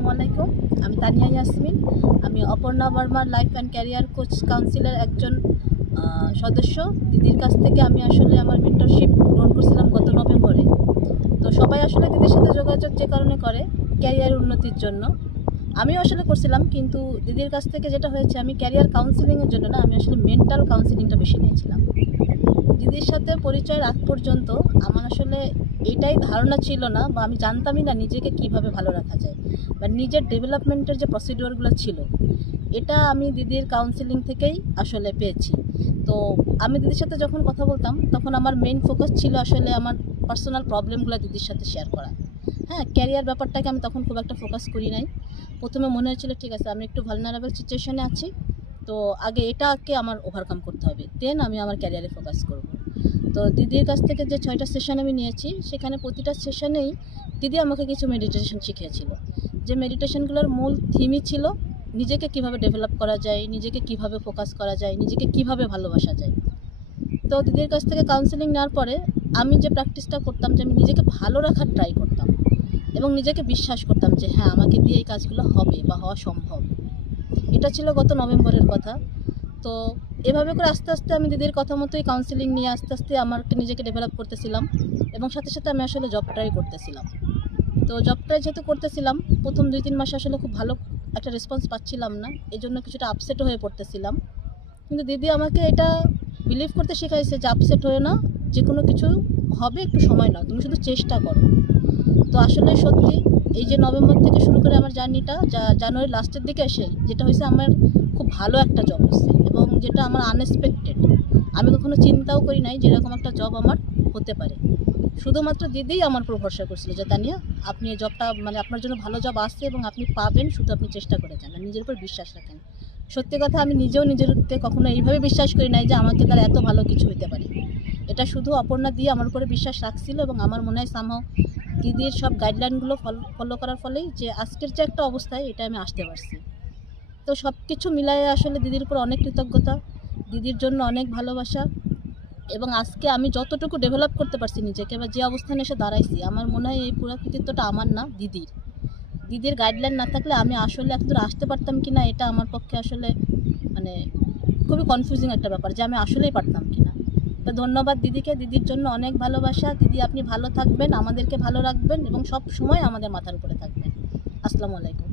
আসসালামু আলাইকুম। আমি তানিয়া ইয়াসমিন। আমি অপর্ণা বর্মার লাইফ অ্যান্ড ক্যারিয়ার কোচ কাউন্সিলের একজন সদস্য। দিদির কাছ থেকে আমি আসলে আমার মেন্টরশিপ গ্রহণ করছিলাম গত নভেম্বরে। তো সবাই আসলে দিদির সাথে যোগাযোগ যে কারণে করে ক্যারিয়ার উন্নতির জন্য। আমিও আসলে করছিলাম, কিন্তু দিদির কাছ থেকে যেটা হয়েছে, আমি ক্যারিয়ার কাউন্সিলিংয়ের জন্য না, আমি আসলে মেন্টাল কাউন্সিলিংটা বেশি নিয়েছিলাম। দিদির সাথে পরিচয়ের আগ পর্যন্ত আমার আসলে এটাই ধারণা ছিল না, বা আমি জানতামই না নিজেকে কিভাবে ভালো রাখা যায়, বা নিজের ডেভেলপমেন্টের যে প্রসিডিওরগুলো ছিল, এটা আমি দিদির কাউন্সিলিং থেকেই আসলে পেয়েছি। তো আমি দিদির সাথে যখন কথা বলতাম, তখন আমার মেইন ফোকাস ছিল আসলে আমার পার্সোনাল প্রবলেমগুলো দিদির সাথে শেয়ার করা। হ্যাঁ, ক্যারিয়ার ব্যাপারটাকে আমি তখন খুব একটা ফোকাস করি নাই। প্রথমে মনে হয়েছিল ঠিক আছে, আমি একটু ভালনারেবল সিচুয়েশনে আছি, তো আগে এটাকে আমার ওভারকাম করতে হবে, দেন আমি আমার ক্যারিয়ারে ফোকাস করব। তো দিদির কাছ থেকে যে 6টা সেশন আমি নিয়েছি, সেখানে প্রতিটা সেশনেই দিদি আমাকে কিছু মেডিটেশন শিখিয়েছিল। যে মেডিটেশনগুলোর মূল থিমই ছিল নিজেকে কিভাবে ডেভেলপ করা যায়, নিজেকে কিভাবে ফোকাস করা যায়, নিজেকে কিভাবে ভালোবাসা যায়। তো দিদির কাছ থেকে কাউন্সেলিং নেওয়ার পরে আমি যে প্র্যাকটিসটা করতাম, যে আমি নিজেকে ভালো রাখার ট্রাই করতাম এবং নিজেকে বিশ্বাস করতাম যে হ্যাঁ, আমাকে দিয়ে এই কাজগুলো হবে বা হওয়া সম্ভব। এটা ছিল গত নভেম্বরের কথা। তো এভাবে করে আস্তে আস্তে আমি দিদির কথা মতোই কাউন্সিলিং নিয়ে আস্তে আস্তে আমাকে নিজেকে ডেভেলপ করতেছিলাম, এবং সাথে সাথে আমি আসলে জব ট্রাই করতেছিলাম। তো জব ট্রাই যেহেতু করতেছিলাম, প্রথম 2-3 মাসে আসলে খুব ভালো একটা রেসপন্স পাচ্ছিলাম না, এই জন্য কিছুটা আপসেটও হয়ে পড়তেছিলাম। কিন্তু দিদি আমাকে এটা বিলিভ করতে শেখাইছে যে আপসেট হয়ে না, যে কোনো কিছু হবে, একটু সময় নাও, তুমি শুধু চেষ্টা করো। তো আসলে সত্যি এই যে নভেম্বর থেকে শুরু করে আমার জার্নিটা, জানুয়ারি লাস্টের দিকে এসে যেটা হয়েছে, আমার খুব ভালো একটা জব হচ্ছে, এবং যেটা আমার আনএক্সপেক্টেড। আমি কখনো চিন্তাও করি নাই যে এরকম একটা জব আমার হতে পারে। শুধুমাত্র দিদিই আমার উপর ভরসা করছিল যে তানিয়া, আপনি এই জবটা, মানে আপনার জন্য ভালো জব আসছে এবং আপনি পাবেন, শুধু আপনি চেষ্টা করে যান আর নিজের উপর বিশ্বাস রাখেন। সত্যি কথা, আমি নিজেও নিজেরতে কখনো এইভাবে বিশ্বাস করি নাই যে আমাকে তার এত ভালো কিছু হতে পারে। এটা শুধু অপর্ণা দিয়ে আমার উপরে বিশ্বাস রাখছিল, এবং আমার মনে হয় সামহাও দিদির সব গাইডলাইনগুলো ফলো করার ফলেই যে আজকের যে একটা অবস্থায়, এটা আমি আসতে পারছি। তো সব কিছু মিলায়ে আসলে দিদির উপর অনেক কৃতজ্ঞতা, দিদির জন্য অনেক ভালোবাসা। এবং আজকে আমি যতটুকু ডেভেলপ করতে পারছি নিজেকে, বা যে অবস্থানে এসে দাঁড়াইছি, আমার মনে হয় এই পুরো কৃতিত্বটা আমার না, দিদির। দিদির গাইডলাইন না থাকলে আমি আসলে এতদূর আসতে পারতাম কি না, এটা আমার পক্ষে আসলে মানে খুবই কনফিউজিং একটা ব্যাপার, যে আমি আসলেই পারতাম কি না। তো ধন্যবাদ দিদিকে, দিদির জন্য অনেক ভালোবাসা। দিদি, আপনি ভালো থাকবেন, আমাদেরকে ভালো রাখবেন, এবং সব সময় আমাদের মাথার উপরে থাকবেন। আসসালামু আলাইকুম।